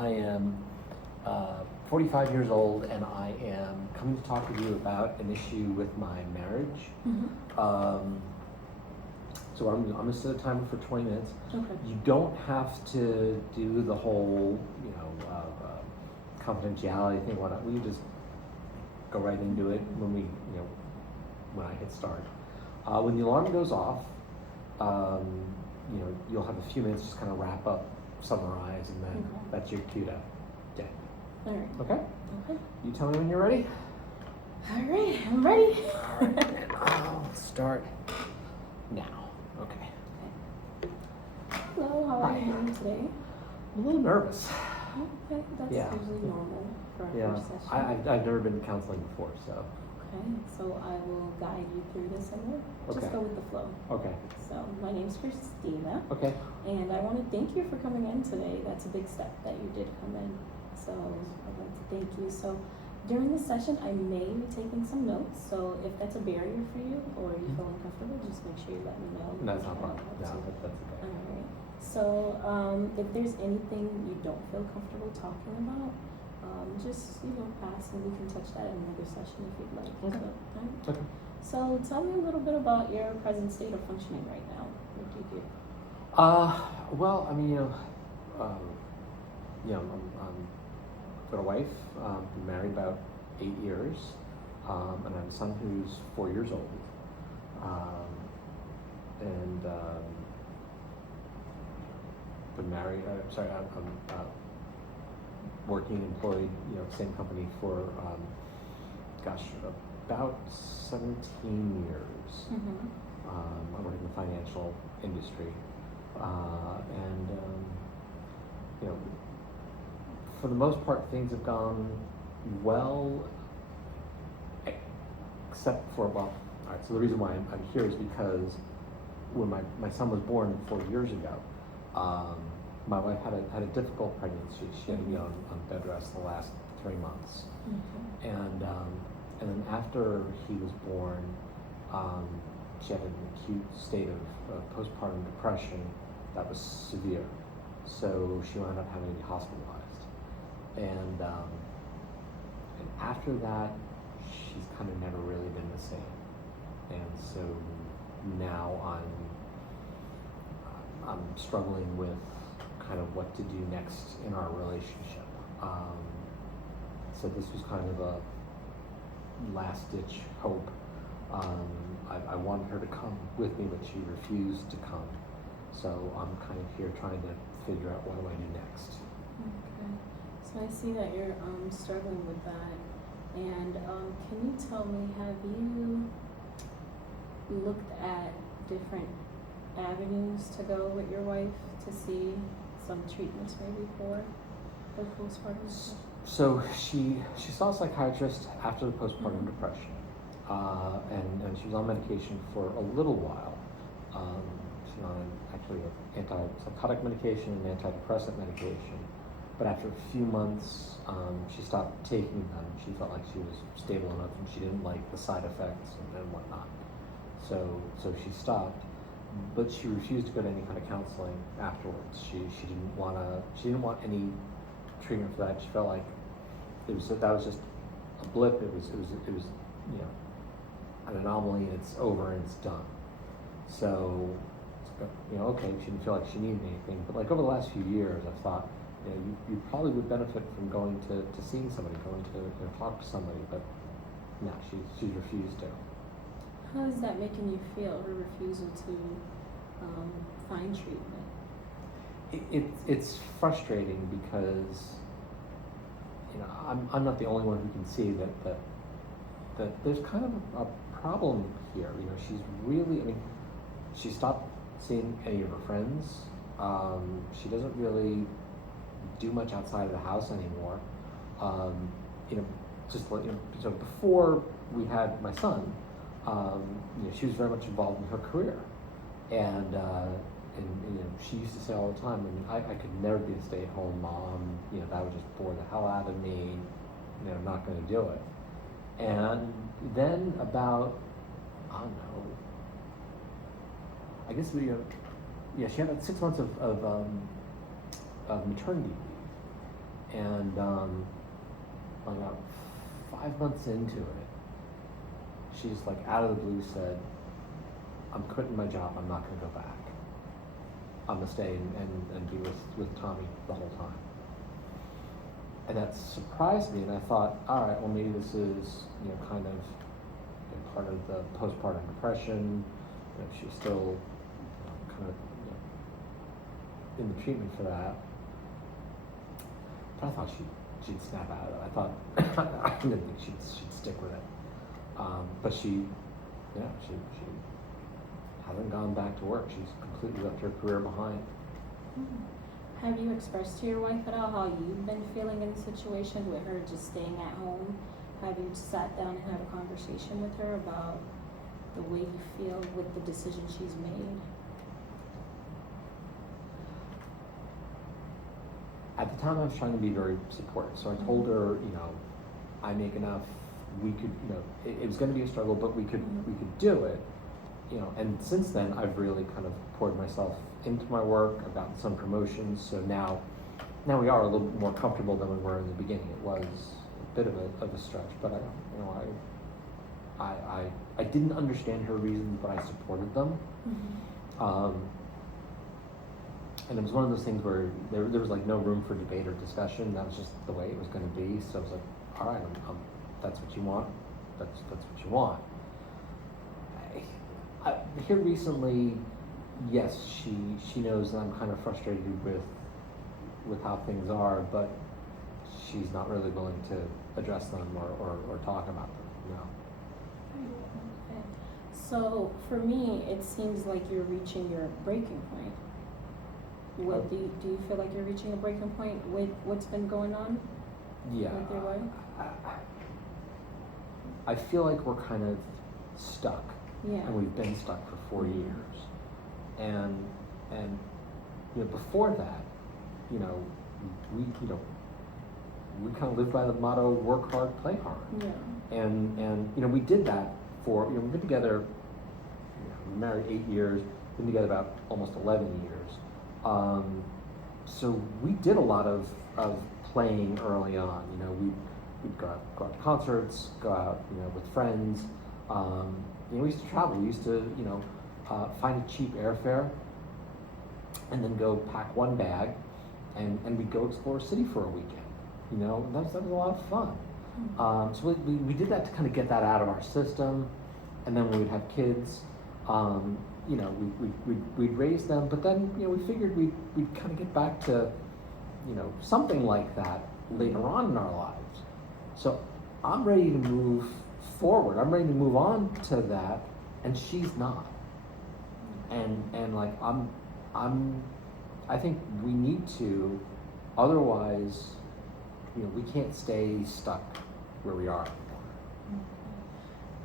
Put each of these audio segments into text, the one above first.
I am 45 years old, and I am coming to talk with you about an issue with my marriage. So I'm gonna set a timer for 20 minutes. Okay. You don't have to do the whole, confidentiality thing. Why not? We just go right into it when when I hit start. When the alarm goes off, you'll have a few minutes to just kind of wrap up, summarize, and then that's your cue to day. All right. Okay? Okay. You tell me when you're ready. All right, I'm ready. All right, and I'll start now. Okay. Hello, how are you doing today? I'm a little nervous. Okay, that's usually normal for our first session. I've never been to counseling before, so. Okay, so I will guide you through this and we'll just go with the flow. Okay. So my name's Christina. Okay. And I want to thank you for coming in today. That's a big step that you did come in. So I'd like to thank you. So during this session, I may be taking some notes. So if that's a barrier for you or you feel uncomfortable, just make sure you let me know. No, that's not a problem. No, that's okay. All right. So if there's anything you don't feel comfortable talking about, just ask and we can touch that in another session if you'd like. Okay. Okay. So tell me a little bit about your present state of functioning right now. What do you do? Well, I mean, I'm got a wife, been married about 8 years, and I have a son who's 4 years old. Been married, I'm working employed, same company for, about 17 years. I work in the financial industry, for the most part, things have gone well, except for, all right, so the reason why I'm here is because when my son was born 4 years ago, my wife had a difficult pregnancy. She had to be on bed rest the last 3 months. And then after he was born, she had an acute state of postpartum depression that was severe. So she wound up having to be hospitalized. And after that, she's kind of never really been the same. And so now I'm struggling with kind of what to do next in our relationship. So this was kind of a last-ditch hope. I wanted her to come with me, but she refused to come. So I'm kind of here trying to figure out what do I do next. Okay. So I see that you're struggling with that. And can you tell me, have you looked at different avenues to go with your wife to see some treatments maybe for the postpartum depression? So she saw a psychiatrist after the postpartum depression, and she was on medication for a little while. She's on actually antipsychotic medication and antidepressant medication, but after a few months, she stopped taking them. She felt like she was stable enough, and she didn't like the side effects and whatnot. So she stopped, but she refused to go to any kind of counseling afterwards. She didn't want any treatment for that. She felt like that was just a blip. It was an anomaly, and it's over and it's done. So okay, she didn't feel like she needed anything. But like over the last few years, I've thought you probably would benefit from going to seeing somebody, going to talk to somebody. But no, she's refused to. How is that making you feel, her refusal to find treatment? It's frustrating because I'm not the only one who can see that there's kind of a problem here. She's really, she stopped seeing any of her friends. She doesn't really do much outside of the house anymore. So before we had my son, she was very much involved in her career, and she used to say all the time, I could never be a stay-at-home mom. That would just bore the hell out of me. I'm not going to do it. And then about, I don't know, I guess she had about 6 months of maternity leave, And about 5 months into it, she's like out of the blue said, I'm quitting my job, I'm not gonna go back. I'm gonna stay and be with Tommy the whole time. And that surprised me, and I thought, all right, well maybe this is, kind of part of the postpartum depression. She's still kind of in the treatment for that. But I thought she'd snap out of it. I thought I didn't think she'd stick with it. But she hasn't gone back to work. She's completely left her career behind. Have you expressed to your wife at all how you've been feeling in the situation with her just staying at home? Have you sat down and had a conversation with her about the way you feel with the decision she's made? At the time, I was trying to be very supportive. So I told her, I make enough. We could, it was going to be a struggle, but we could do it. And since then, I've really kind of poured myself into my work. I've gotten some promotions, so now we are a little bit more comfortable than we were in the beginning. It was a bit of a stretch, but I didn't understand her reasons, but I supported them. And it was one of those things where there was like no room for debate or discussion. That was just the way it was going to be. So I was like, all right, that's what you want. That's what you want. Here recently, yes, she knows that I'm kind of frustrated with how things are, but she's not really willing to address them or talk about them. No. Okay. So for me, it seems like you're reaching your breaking point. Do you feel like you're reaching a breaking point with what's been going on? Yeah. With your wife? I feel like we're kind of stuck. Yeah. And we've been stuck for 4 years. And before that, we kind of lived by the motto, work hard, play hard. Yeah. And we did that for, we've been together, we were married 8 years, been together about almost 11 years. So we did a lot of playing early on. We'd go out to concerts, go out, with friends. We used to travel. We used to, find a cheap airfare, and then go pack one bag, and we'd go explore a city for a weekend. That was a lot of fun. So we did that to kind of get that out of our system, and then when we'd have kids, we'd raise them, but then we figured we'd kind of get back to something like that later on in our lives. So I'm ready to move forward. I'm ready to move on to that, and she's not. And like I think we need to, otherwise, we can't stay stuck where we are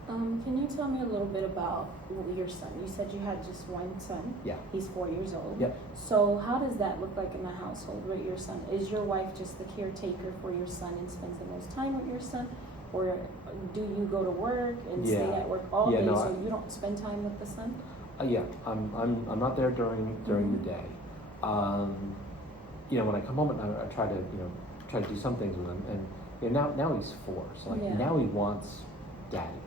anymore. Can you tell me a little bit about your son? You said you had just one son. Yeah. He's 4 years old. Yep. So how does that look like in the household with your son? Is your wife just the caretaker for your son and spends the most time with your son? Or do you go to work and stay at work all day, so you don't spend time with the son? Yeah, I'm not there during the day. When I come home at night, I try to do some things with him, and now he's 4, so now he wants daddy,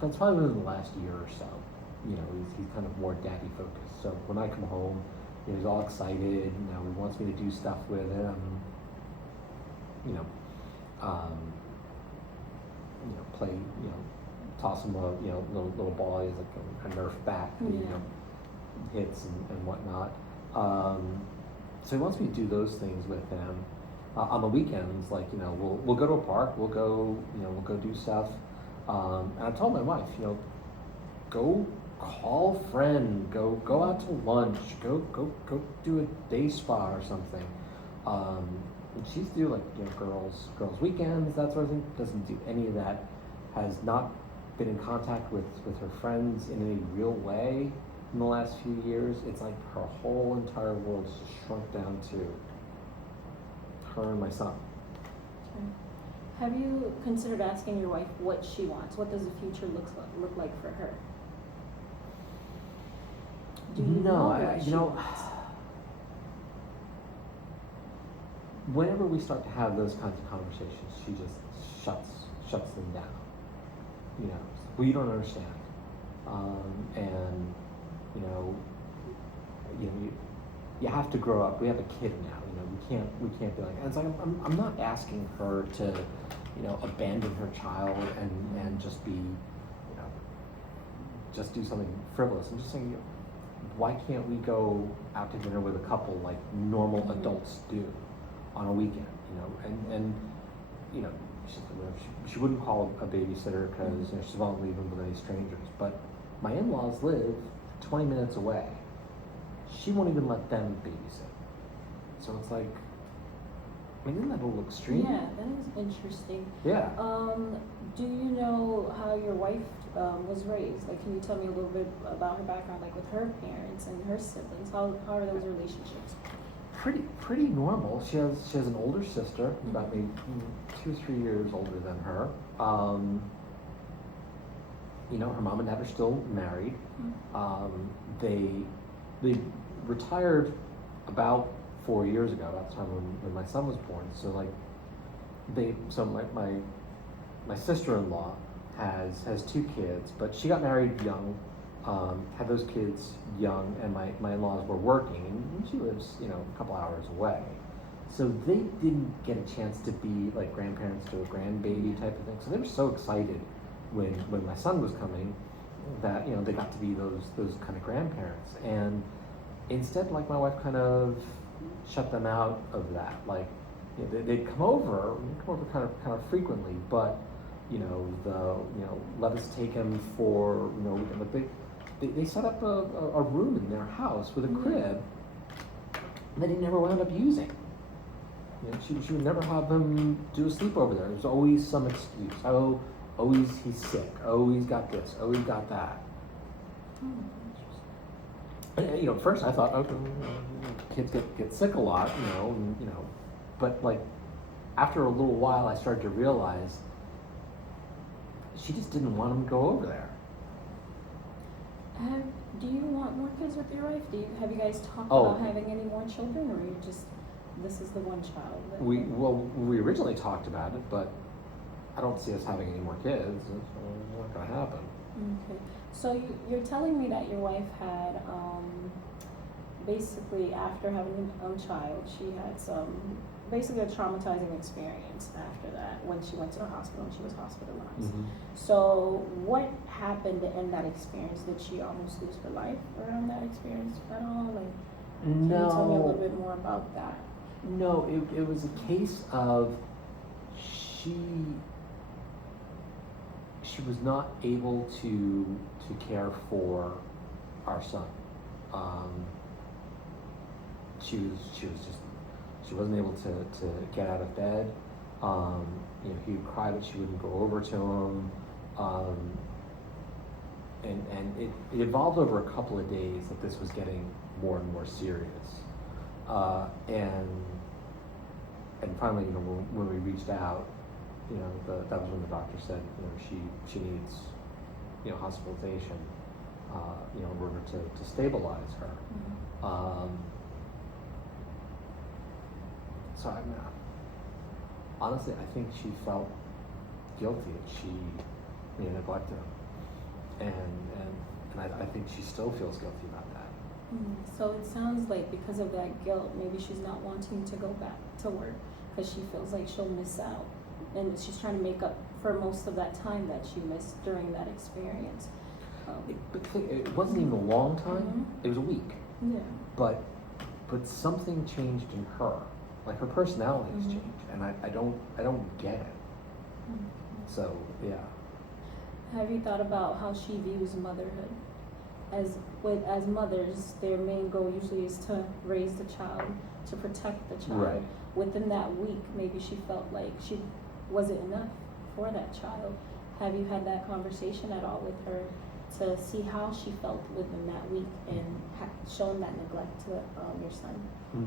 that's probably within the last year or so. He's kind of more daddy focused. So when I come home, he's all excited. He wants me to do stuff with him. Play, toss him a little ball. He's like a Nerf bat, hits and whatnot. So he wants me to do those things with him. On the weekends, we'll go to a park. We'll go do stuff. And I told my wife, go call a friend. Go out to lunch. Go do a day spa or something. And she's do girls weekends, that sort of thing. Doesn't do any of that. Has not been in contact with her friends in any real way in the last few years. It's like her whole entire world has just shrunk down to her and my son. Okay. Have you considered asking your wife what she wants? What does the future look like for her? Do you know what she wants? whenever we start to have those kinds of conversations, she just shuts them down. You know, well, you don't understand, and you know, you have to grow up. We have a kid now. You know, we can't be like. And it's like I'm not asking her to, you know, abandon her child and just be, you know, just do something frivolous. I'm just saying, you know, why can't we go out to dinner with a couple like normal Mm-hmm. adults do on a weekend? You know, and you know, she wouldn't call a babysitter because, you know, she won't leave them with any strangers. But my in-laws live 20 minutes away. She won't even let them babysit. So it's like, I mean, isn't that a little extreme? Yeah, that is interesting. Yeah. Do you know how your wife was raised? Like, can you tell me a little bit about her background, like with her parents and her siblings? How are those relationships? Pretty normal. She has an older sister, about maybe 2 or 3 years older than her. You know, her mom and dad are still married. They retired about 4 years ago, about the time when my son was born. So like, my sister-in-law has 2 kids, but she got married young, had those kids young, and my in-laws were working, and she lives, you know, a couple hours away. So they didn't get a chance to be like grandparents to a grandbaby type of thing. So they were so excited when my son was coming that, you know, they got to be those kind of grandparents. And instead, like, my wife kind of shut them out of that. Like, you know, they'd come over kind of frequently, but you know, let us take him for, you know, but they set up a room in their house with a crib that he never wound up using. You know, she would never have him do a sleepover there. There's always some excuse. Oh, always he's sick. Oh, he's got this. Oh, he's got that. And, you know, at first I thought, okay, kids get sick a lot, you know, but like, after a little while, I started to realize she just didn't want him to go over there. Do you want more kids with your wife? Have you guys talked Oh. about having any more children, or you just, this is the one child? We originally talked about it, but I don't see us having any more kids. It's not going to happen. Okay, so you're telling me that your wife had, basically after having a child, she had basically a traumatizing experience after that when she went to the hospital and she was hospitalized. So what happened in that experience? Did she almost lose her life around that experience at all? Like, can you tell me a little bit more about that? No, it was a case of she was not able to care for our son. She wasn't able to get out of bed. You know, he would cry, but she wouldn't go over to him. And it evolved over a couple of days that this was getting more and more serious. And finally, you know, when we reached out, you know, that was when the doctor said, you know, she needs, you know, hospitalization, you know, in order to stabilize her. So I mean, honestly, I think she felt guilty that she, you know, neglected him, and I think she still feels guilty about that. So it sounds like because of that guilt, maybe she's not wanting to go back to work because she feels like she'll miss out, and she's trying to make up for most of that time that she missed during that experience. It wasn't even a long time. It was a week. Yeah. But something changed in her. Like, her personality has changed, and I don't get it. So yeah. Have you thought about how she views motherhood? As mothers, their main goal usually is to raise the child, to protect the child. Right. Within that week, maybe she felt like she wasn't enough for that child. Have you had that conversation at all with her to see how she felt within that week and shown that neglect to your son?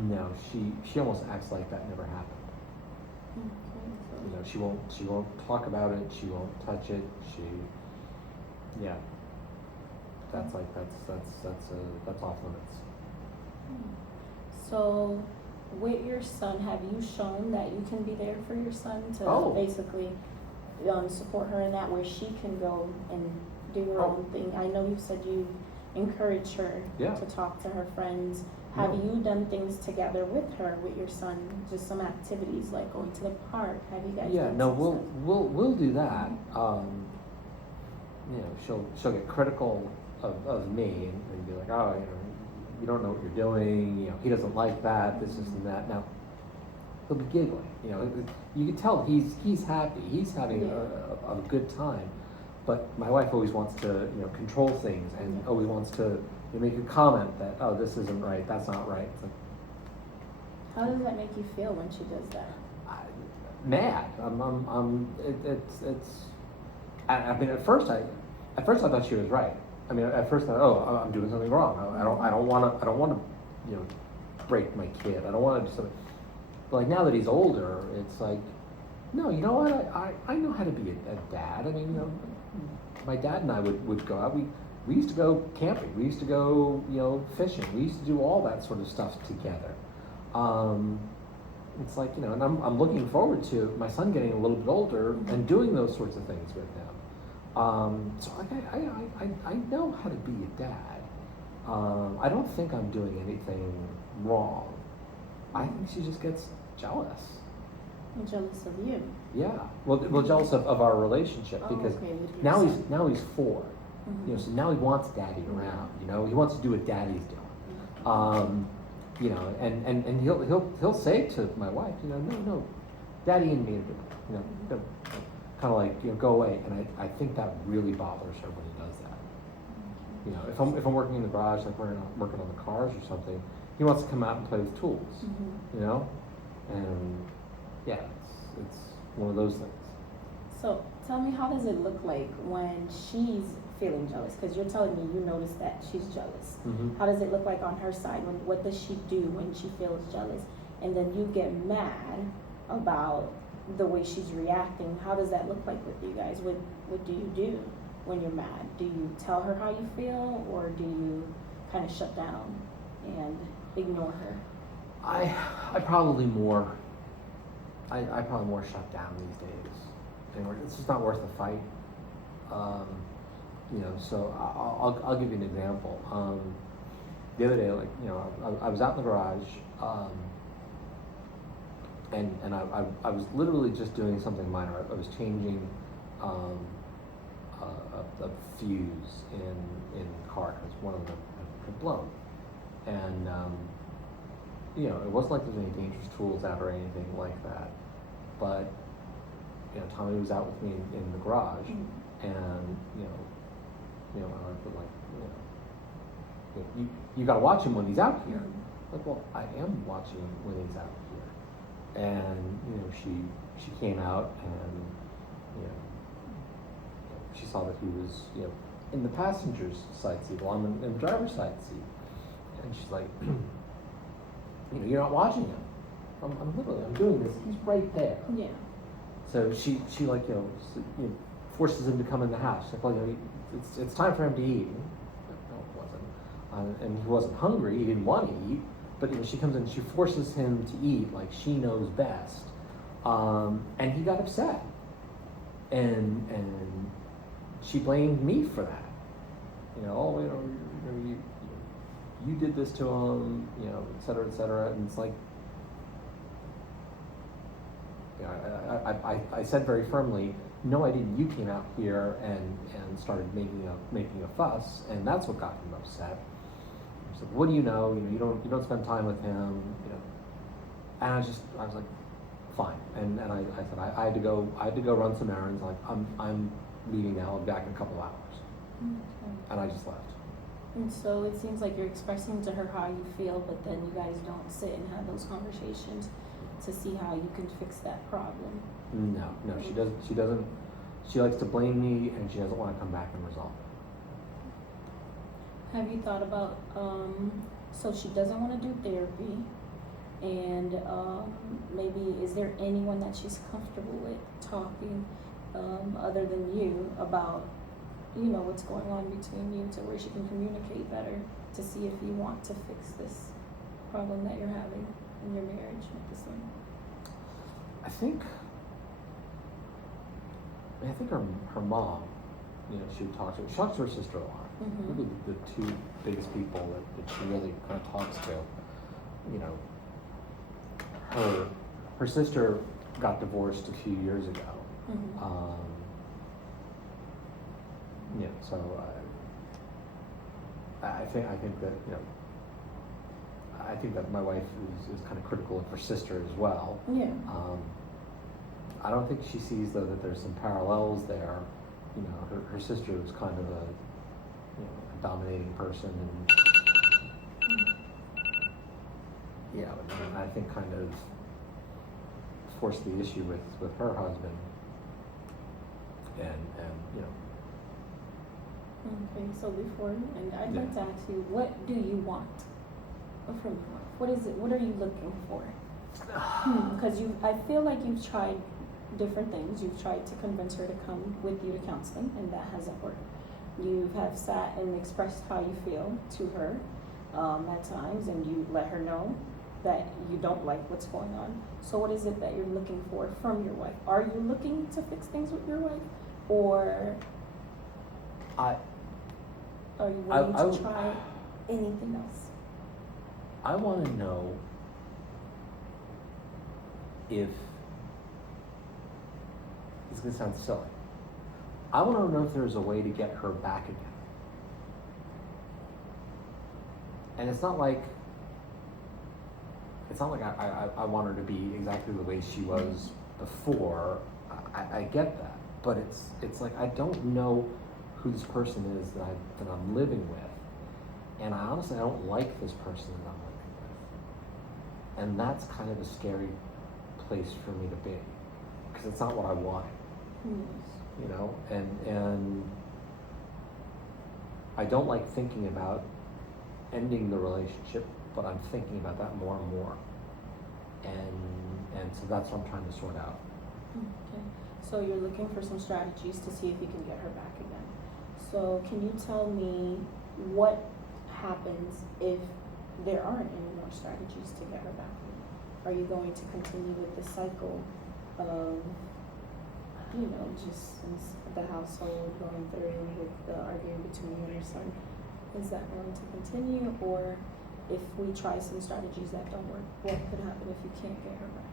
No, she almost acts like that never happened. You know, she won't talk about it. She won't touch it. Yeah. That's off limits. So, with your son, have you shown that you can be there for your son to Oh. basically support her in that, where she can go and do her Oh. own thing? I know you said you encourage her Yeah. to talk to her friends. Have No. you done things together with her, with your son? Just some activities like going to the park. Have you guys? Yeah, done no, some stuff? we'll do that. You know, she'll get critical of me and be like, oh, you know, you don't know what you're doing. You know, he doesn't like that. This and that. Now he'll be giggling. You know, you can tell he's happy. He's having a good time. But my wife always wants to, you know, control things and always wants to make a comment that, oh, this isn't right. That's not right. It's like, How does that make you feel when she does that? mad. I mean, at first I thought she was right. I mean, at first I thought, oh, I'm doing something wrong. I don't want to, you know, break my kid. I don't want to do something. But like now that he's older, it's like, no, you know what? I know how to be a dad. I mean, you know, my dad and I would go out. We used to go camping. We used to go, you know, fishing. We used to do all that sort of stuff together. It's like, you know, and I'm looking forward to my son getting a little bit older and doing those sorts of things with him. So like I know how to be a dad. I don't think I'm doing anything wrong. I think she just gets jealous. I'm jealous of you. Yeah. Well, jealous of our relationship because okay, with your now son. he's 4. You know, so now he wants daddy around. You know, he wants to do what daddy's doing. You know, and he'll say to my wife, you know, no, daddy and me are doing it. You know, kind of like, you know, go away. And I think that really bothers her when he does that. You know, if I'm working in the garage, like working on the cars or something, he wants to come out and play with tools. Mm-hmm. You know, and yeah, it's one of those things. So tell me, how does it look like when she's feeling jealous? Because you're telling me you notice that she's jealous. Mm-hmm. How does it look like on her side? What does she do when she feels jealous? And then you get mad about the way she's reacting. How does that look like with you guys? What do you do when you're mad? Do you tell her how you feel, or do you kind of shut down and ignore her? I probably more shut down these days. Anyway, it's just not worth the fight. You know, so I'll give you an example. The other day, like, you know, I was out in the garage, and I was literally just doing something minor. I was changing a fuse in the car because one of them had blown, and you know, it wasn't like there was any dangerous tools out or anything like that, but you know, Tommy was out with me in the garage, and you know, and I was like, you know, you got to watch him when he's out here. Like, well, I am watching when he's out here, and you know, she came out and you know, she saw that he was, you know, in the passenger's side seat while I'm in the driver's side seat, and she's like, you know, you're not watching him. I'm literally, I'm doing this. He's right there. Yeah. So she like, you know, forces him to come in the house. Like, well, you know, it's time for him to eat. No, it wasn't. And he wasn't hungry. He didn't want to eat. But you know, she comes in, she forces him to eat like she knows best. And he got upset. And she blamed me for that. You know, oh, you know, you did this to him, you know, et cetera, et cetera. And it's like, you know, I said very firmly, no, I didn't. You came out here and started making a fuss, and that's what got him upset. I said, what do you know? You know, you don't spend time with him. You know, and I was like, fine. And I said I had to go run some errands. Like I'm leaving now. I'll be back in a couple of hours. Okay. And I just left. And so it seems like you're expressing to her how you feel, but then you guys don't sit and have those conversations to see how you can fix that problem. No, she doesn't. She likes to blame me, and she doesn't want to come back and resolve it. Have you thought about, so she doesn't want to do therapy, and maybe is there anyone that she's comfortable with talking other than you about, you know, what's going on between you, to where she can communicate better to see if you want to fix this problem that you're having? in your marriage with this one? I think her mom, she talks to her sister a lot. Mhm. Really the two biggest people that she really kind of talks to. Her sister got divorced a few years ago. Mhm. So I think that I think that my wife is kind of critical of her sister as well. Yeah. I don't think she sees though that there's some parallels there. Her sister is kind of a dominating person, and and I think kind of forced the issue with her husband, and Okay, so before, and I'd like to Yeah. ask you, what do you want from your wife? What is it? What are you looking for? Because I feel like you've tried different things. You've tried to convince her to come with you to counseling, and that hasn't worked. You have sat and expressed how you feel to her at times, and you let her know that you don't like what's going on. So what is it that you're looking for from your wife? Are you looking to fix things with your wife, or are you willing to try anything else? I want to know if this is going to sound silly. I want to know if there's a way to get her back again. And it's not like I want her to be exactly the way she was before. I get that, but it's like I don't know who this person is that I'm living with, and I honestly don't like this person that I'm living with, and that's kind of a scary place for me to be, because it's not what I wanted. And I don't like thinking about ending the relationship, but I'm thinking about that more and more, and so that's what I'm trying to sort out. Okay, so you're looking for some strategies to see if you can get her back again. So can you tell me what happens if there aren't any more strategies to get her back? Are you going to continue with the cycle of, just since the household going through with the arguing between you and your son? Is that going to continue? Or if we try some strategies that don't work, what could happen if you can't get her back?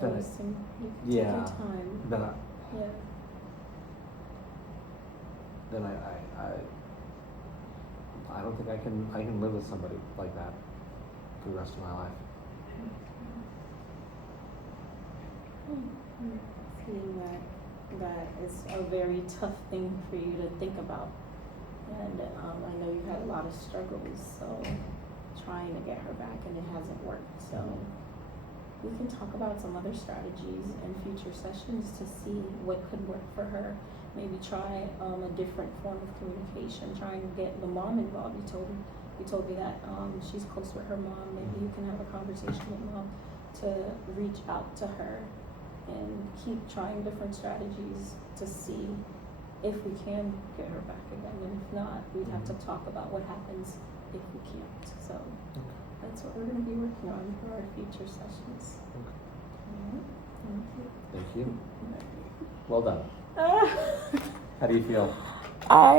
Then I- Noticing, you take Yeah. your time. Then I don't think I can live with somebody like that for the rest of my life. Feeling that is a very tough thing for you to think about, and I know you've had a lot of struggles, so trying to get her back and it hasn't worked. So we can talk about some other strategies in future sessions to see what could work for her. Maybe try a different form of communication. Try and get the mom involved. You told me that she's close with her mom. Maybe you can have a conversation with mom to reach out to her and keep trying different strategies to see if we can get her back again. And if not, we'd have to talk about what happens if we can't. So that's what we're going to be working on for our future sessions. Okay. All right. Thank you. Thank you. Well done. How do you feel? I